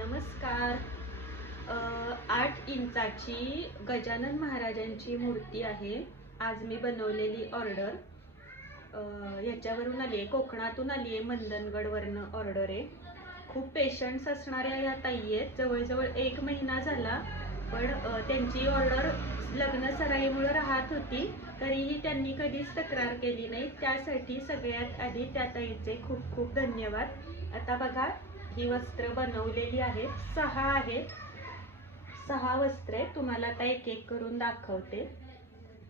नमस्कार. आठ इंचाची गजानन महाराजांची मूर्ती आहे. आज मी बनवलेली ऑर्डर याच्यावरून आली आहे कोकणातून आली आहे मंदनगडवरनं ऑर्डर आहे खूप पेशंट्स असणाऱ्या या ताई आहेत जवळजवळ एक महिना झाला पण त्यांची ऑर्डर लग्न सराईमुळं राहत होती. तरीही त्यांनी कधीच तक्रार केली नाही. त्यासाठी सगळ्यात आधी त्या ताईचे खूप खूप धन्यवाद. आता बघा ही वस्त्र बनवलेली आहेत सहा आहेत सहा वस्त्रे तुम्हाला आता एक एक करून दाखवते.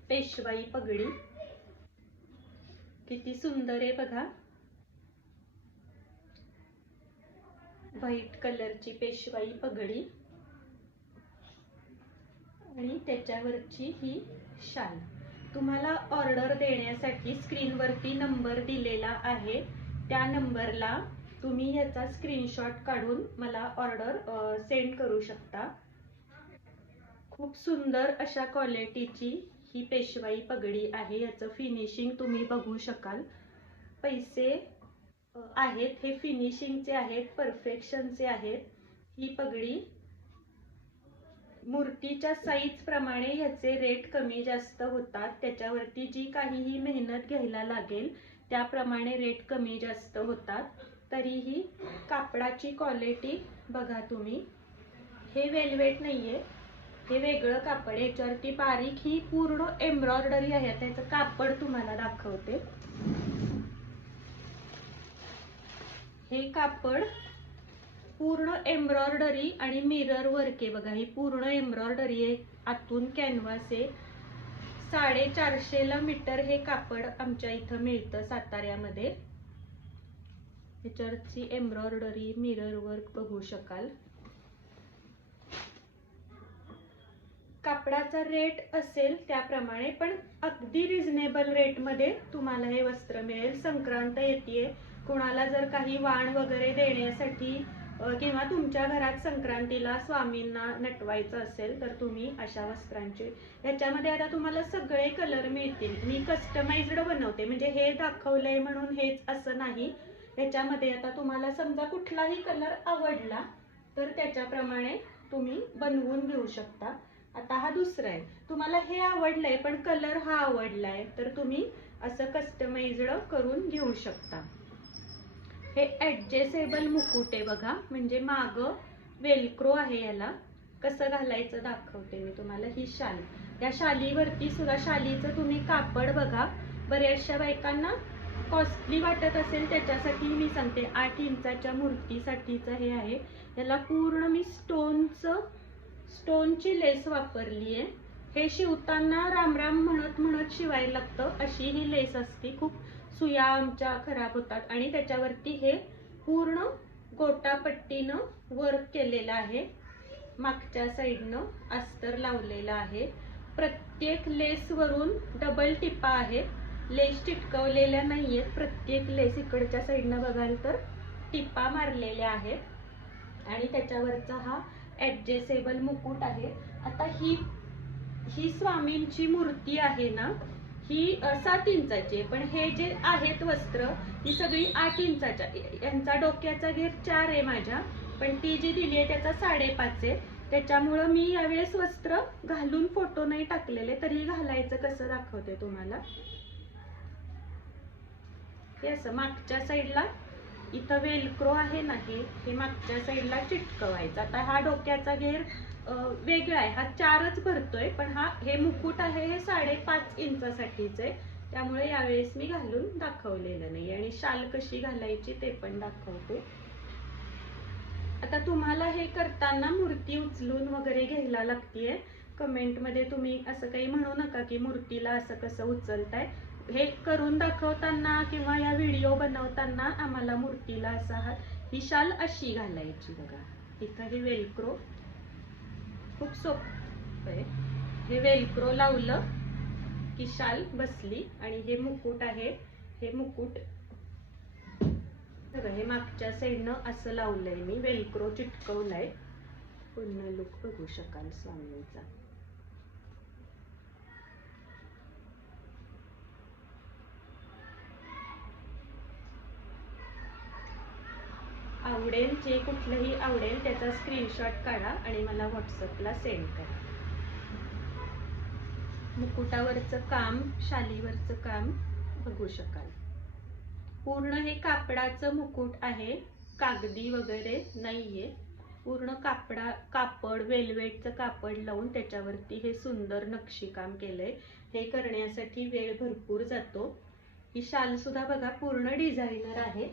पेशवाई पगडी. किती सुंदर आहे बघा. व्हाईट कलरची पेशवाई पगडी. आणि त्याच्यावरची ही शाल. तुम्हाला ऑर्डर देण्यासाठी स्क्रीनवरती नंबर दिलेला आहे. त्या नंबरला तुम्ही याचा स्क्रीनशॉट काढून मला ऑर्डर सेंड करू शकता. खूप सुंदर अशा क्वालिटीची ही पेशवाई पगडी आहे. याचं फिनिशिंग तुम्ही बघू शकाल. पैसे आहेत. हे फिनिशिंगचे आहेत परफेक्शनचे आहेत. ही पगडी मूर्तीच्या साईज प्रमाणे ह्याचे रेट कमी जास्त होतात. त्याच्यावरती जी काहीही मेहनत घ्यायला लागेल त्याप्रमाणे रेट कमी जास्त होतात. तरीही कापडाची क्वालिटी बघा तुम्ही. हे वेलवेट आहे हे वेगळं कापड याच्यावरती बारीक ही पूर्ण एम्ब्रॉयडरी आहे. त्याचं कापड तुम्हाला दाखवते. हे कापड पूर्ण एम्ब्रॉयडरी आणि मिरर वर्क आहे. बघा ही पूर्ण एम्ब्रॉयडरी आहे. आतून कॅनव्हास आहे. साडेचारशेला मीटर हे कापड आमच्या इथं मिळतं साताऱ्यामध्ये. ह्याच्यावरची एम्ब्रॉयडरी मिरर वर्क बघू शकाल. कापडाचा रेट असेल त्याप्रमाणे पण अगदी रिझनेबल रेटमध्ये तुम्हाला हे वस्त्र मिळेल. संक्रांत येते कुणाला जर काही वाण वगैरे देण्यासाठी किंवा तुमच्या घरात संक्रांतीला स्वामींना नटवायचं असेल तर तुम्ही अशा वस्त्रांचे. याच्यामध्ये आता तुम्हाला सगळे कलर मिळतील. मी कस्टमाइज्ड बनवते. म्हणजे हे दाखवलंय म्हणून हेच असं नाही. ह्याच्यामध्ये आता तुम्हाला समजा कुठलाही कलर आवडला तर त्याच्याप्रमाणे तुम्ही बनवून घेऊ शकता. आता हा दुसरा आहे. तुम्हाला हे आवडलंय पण कलर हा आवडलाय तर तुम्ही असं कस्टमाइज्ड करून घेऊ शकता. हे ॲडजेसेबल मुकुट आहे बघा. म्हणजे माग वेलक्रो आहे याला. कसं घालायचं दाखवते मी तुम्हाला. ही शाल. या शालीवरती सुद्धा शालीचं तुम्ही कापड बघा. बऱ्याचशा बायकांना कॉस्टली वाटत असेल त्याच्यासाठी मी सांगते. आठ इंचाच्या मूर्तीसाठीचं हे आहे. याला पूर्ण मी स्टोनचं स्टोनची लेस वापरली आहे हे शिवताना रामराम म्हणत म्हणत शिवायला लागतं. अशी ही लेस असते. खूप सुया आमच्या खराब होतात. आणि त्याच्यावरती हे पूर्ण गोटापट्टीनं वर्क केलेलं आहे. मागच्या साईडनं अस्तर लावलेलं आहे. प्रत्येक लेसवरून डबल टिपा आहेत लेस चिटकवलेल्या नाहीयेत. प्रत्येक लेस इकडच्या साईडनं बघाल तर टिप्पा मारलेल्या आहेत. आणि त्याच्यावरचा हा ॲडजेसेबल मुकुट आहे. आता ही ही स्वामींची मूर्ती आहे ना ही सात इंचाची आहे. पण हे जे आहेत वस्त्र ही सगळी आठ इंचाच्या यांचा डोक्याचा घेर चार आहे माझ्या. पण ती जी दिली आहे त्याचा साडेपाच आहे. त्याच्यामुळं मी यावेळेस वस्त्र घालून फोटो नाही टाकलेले. तरी घालायचं कसं दाखवते तुम्हाला? हे असं मागच्या साईडला इथं वेलक्रो आहे ना हे हे मागच्या साईडला चिटकवायचं. आता हा डोक्याचा घेर वेगळा आहे. हा चारच भरतोय पण हा हे मुकुट आहे हे साडेपाच इंचासाठीच. आहे त्यामुळे यावेळेस मी घालून दाखवलेलं नाही. आणि शाल कशी घालायची ते पण दाखवते. आता तुम्हाला हे करताना मूर्ती उचलून वगैरे घ्यायला लागतीये. कमेंटमध्ये तुम्ही असं काही म्हणू नका की मूर्तीला असं कसं उचलताय. हे करून दाखवताना किंवा या व्हिडिओ बनवताना आम्हाला मूर्तीला असा हा ही शाल अशी घालायची बघा. इथं हे वेलक्रो खूप सोप आहे. हे वेलक्रो लावलं की शाल बसली आणि हे मुकुट आहे. हे मुकुट बघा हे मागच्या साईडनं असं लावलंय मी. वेलक्रो चिटकवलाय. पुन्हा लुक बघू शकाल स्वामींचा. आवडेल जे कुठलंही आवडेल त्याचा स्क्रीनशॉट काढा आणि मला व्हॉट्सअपला सेंड करा. मुकुटावरचं काम शालीवरचं काम बघू शकाल. पूर्ण हे कापडाचं मुकुट आहे कागदी वगैरे नाहीये. पूर्ण कापडा कापड वेलवेटचं कापड लावून त्याच्यावरती हे सुंदर नक्षीकाम केलंय. हे करण्यासाठी वेळ भरपूर जातो. ही शाल सुद्धा बघा पूर्ण डिझायनर आहे.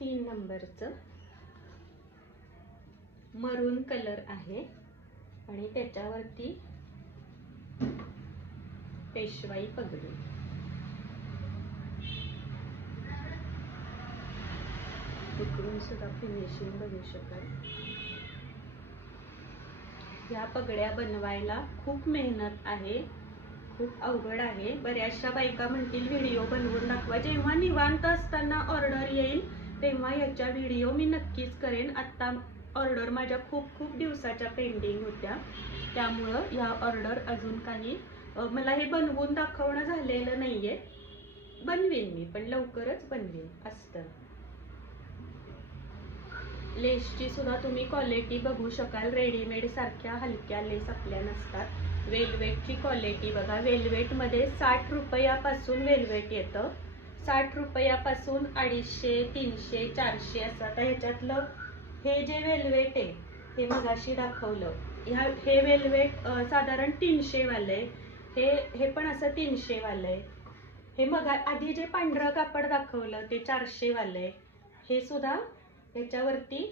तीन नंबरचं. मरून कलर आहे. आणि त्याच्यावरती पेशवाई पगडी. इकडून सुद्धा फिनिशिंग बघू शकाल या पगड्या बनवायला खूप मेहनत आहे. खूप अवघड आहे. बऱ्याचशा बायका म्हणतील व्हिडिओ बनवून दाखवा. जेव्हा निवांत असताना ऑर्डर येईल तेव्हा याच्या व्हिडिओ मी नक्कीच करेन. आत्ता ऑर्डर माझ्या खूप खूप दिवसाच्या पेंडिंग होत्या. त्यामुळं या ऑर्डर अजून काही मला हे बनवून दाखवणं झालेलं नाही आहे बनवेन मी पण लवकरच बनवेन. असतं. लेसची सुद्धा तुम्ही क्वालिटी बघू शकाल. रेडीमेड सारख्या हलक्या लेस आपल्या नसतात. वेलवेटची क्वालिटी बघा. वेलवेटमध्ये साठ रुपयापासून वेलवेट येतं. साठ रुपयापासून अडीचशे तीनशे चारशे असं. आता ह्याच्यातलं हे जे वेल्वेट आहे हे मगाशी दाखवलं. ह्या हे वेल्वेट साधारण तीनशेवालं आहे. हे हे पण असं तीनशेवालं आहे. हे मग आधी जे पांढरं कापड दाखवलं ते चारशेवालं आहे. हे सुद्धा ह्याच्यावरती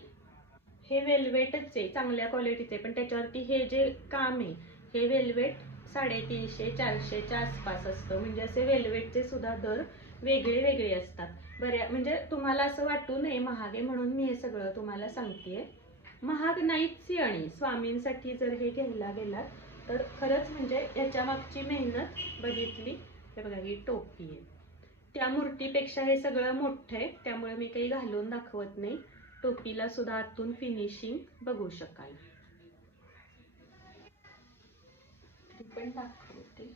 हे वेल्वेटच आहे चांगल्या क्वालिटीचे. पण त्याच्यावरती हे जे काम आहे हे वेल्वेट साडेतीनशे चारशेच्या आसपास असतं. म्हणजे असे वेल्वेटचे सुद्धा दर वेगळे वेगळे असतात. बऱ्या म्हणजे तुम्हाला असं वाटू नये महाग आहे म्हणून मी हे सगळं तुम्हाला सांगतेय. महाग नाहीच आणि स्वामींसाठी जर हे घ्यायला गेलात तर खरंच म्हणजे याच्या मागची मेहनत बघितली. हे बघा ही टोपी आहे. त्या मूर्तीपेक्षा हे सगळं मोठं आहे त्यामुळे मी काही घालून दाखवत नाही. टोपीला सुद्धा आतून फिनिशिंग बघू शकाल. पण दाखवते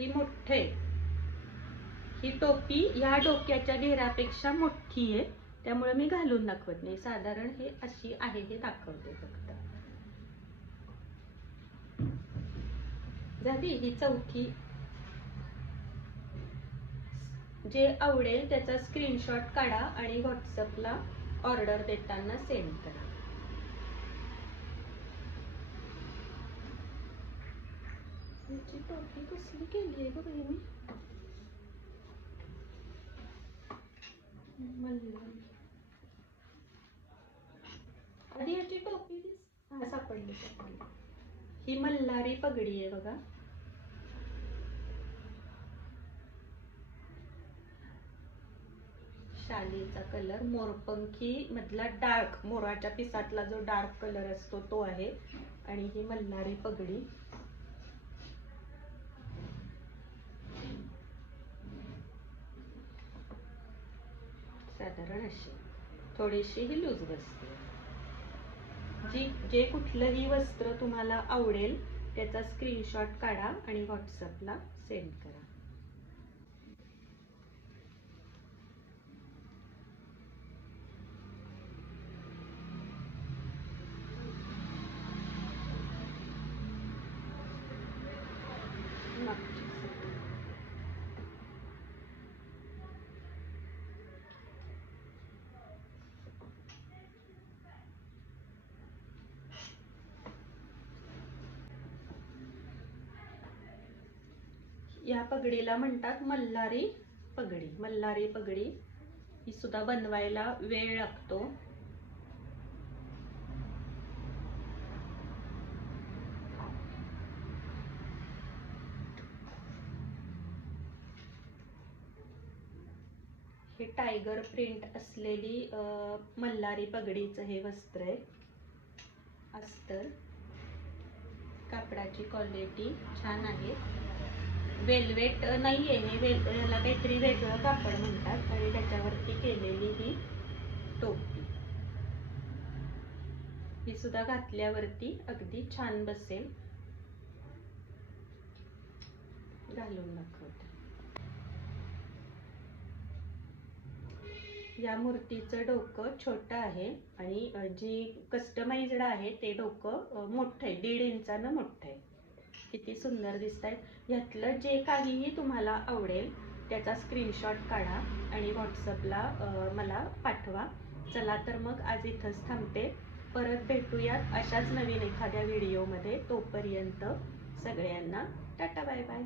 ही मोठे. ही टोपी या डोक्याच्या घेरापेक्षा मोठी आहे. त्यामुळे मी घालून दाखवत नाही. साधारण हे अशी आहे हे दाखवते फक्त. झाली ही चौथी. जे आवडेल त्याचा स्क्रीनशॉट काढा आणि व्हॉट्सअपला ऑर्डर देताना सेंड करा. याची टोपी कसली केली आहे बघा मी आधी याची टोपी दिस हा सापडली सापडली ही मल्हारी पगडी आहे बघा शालीचा कलर मोरपंखी मधला डार्क मोराच्या पिसातला जो डार्क कलर असतो तो आहे. आणि ही मल्हारी पगडी. साधारण अशी थोडीशी ही लूज बसते जी जे कुठलंही वस्त्र तुम्हाला आवडेल त्याचा स्क्रीनशॉट काढा आणि व्हॉट्सअपला सेंड करा मागची side. या पगडीला म्हणतात मल्हारी पगडी. मल्हारी पगडी ही सुद्धा बनवायला वेळ लागतो. हे टायगर प्रिंट असलेली मल्हारी पगडीचं हे वस्त्र आहे. अस्तर. कापडाची क्वालिटी छान आहे. वेलवेट नाही आहे हे वेल याला काहीतरी वेगळं कापड म्हणतात आणि त्याच्यावरती केलेली ही टोपी. ही सुद्धा घातल्यावरती अगदी छान बसेल. घालून दाखवते. या मूर्तीचं डोकं छोटं आहे आणि जी कस्टमाइज्ड आहे ते डोकं मोठं आहे दीड इंचानं मोठं आहे. किती सुंदर दिसत आहेत ह्यातलं जे काहीही तुम्हाला आवडेल त्याचा स्क्रीनशॉट काढा आणि व्हॉट्सअपला मला पाठवा. चला तर मग आज इथंच थांबते. परत भेटूयात अशाच नवीन एखाद्या व्हिडिओमध्ये तोपर्यंत सगळ्यांना टाटा बाय बाय.